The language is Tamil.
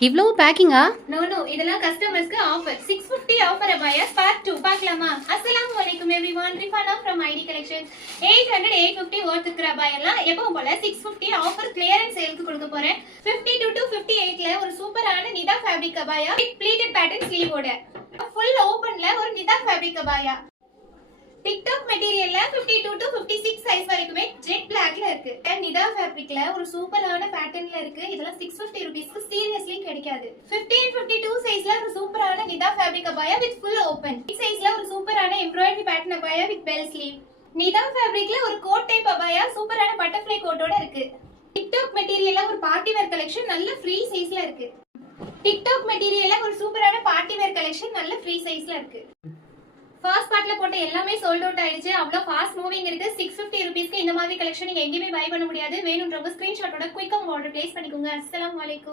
இவ்ளோ பேக்கிங்கா? நோ இதெல்லாம் கஸ்டமர்ஸ்க்கு ஆஃபர் 650 ஆஃபர் அபாயாஸ் பார்ட் 2 பார்க்கலாமா? அஸ்ஸலாமு அலைக்கும் everyone, Rifana from ID collections. 800 850 வர்த் இருக்கிற அபாயெல்லாம் எப்பவும் போல 650 ஆஃபர் கிளியரன்ஸ் சேலுக்கு கொடுக்க போறேன். 52 to 58ல ஒரு சூப்பரான Nida fabric abaya with pleated pattern ஸ்லீவோட ஃபுல் ஓபன்ல ஒரு நிதா ஃபேப்ரிக் அபாயா. டிக்டாக் மெட்டீரியல்ல 52 to 56 சைஸ் வரைக்குமே ஜெட் பிளாக்ல இருக்கு. நிதா ஃபேப்ரிக்ல ஒரு சூப்பரான பேட்டர்ன்ல இருக்கு. இதெல்லாம் 650 ரூபீஸ்க்கு சீரியஸ்லி கிடைக்காது. 15 52 சைஸ்ல ஒரு சூப்பரான Nida fabric abaya with full open. Big சைஸ்ல ஒரு சூப்பரான embroidery pattern abaya with bell sleeve. Nida ஃபேப்ரிக்ல ஒரு கோட் டைப் அபாயா சூப்பரான பட்டர்ஃப்ளை கோட்டோட இருக்கு. டிக்டாக் மெட்டீரியல்ல ஒரு பார்ட்டி வேர் கலெக்ஷன் நல்ல ஃப்ரீ சைஸ்ல இருக்கு. டிக்டாக் மெட்டீரியல்ல ஒரு சூப்பரான பார்ட்டி வேர் கலெக்ஷன் நல்ல ஃப்ரீ சைஸ்ல இருக்கு. ஃபர்ஸ்ட் பார்ட்ல போட்ட எல்லாமே சோல்ட் அவுட் ஆயிடுச்சு. அவ்வளோ ஃபாஸ்ட் மூவிங் இருக்கு. 650 ரூபீஸ்க்கு இந்த மாதிரி கலெக்ஷன் நீங்க எங்கேயுமே பை பண்ண முடியாது. வேணும்ன்றவங்க ஸ்கிரீன்ஷாட்டோட குயிக்கா உங்க ஆர்டர் பிளேஸ் பண்ணிக்கோங்க. அஸ்ஸலாமு அலைக்கும்.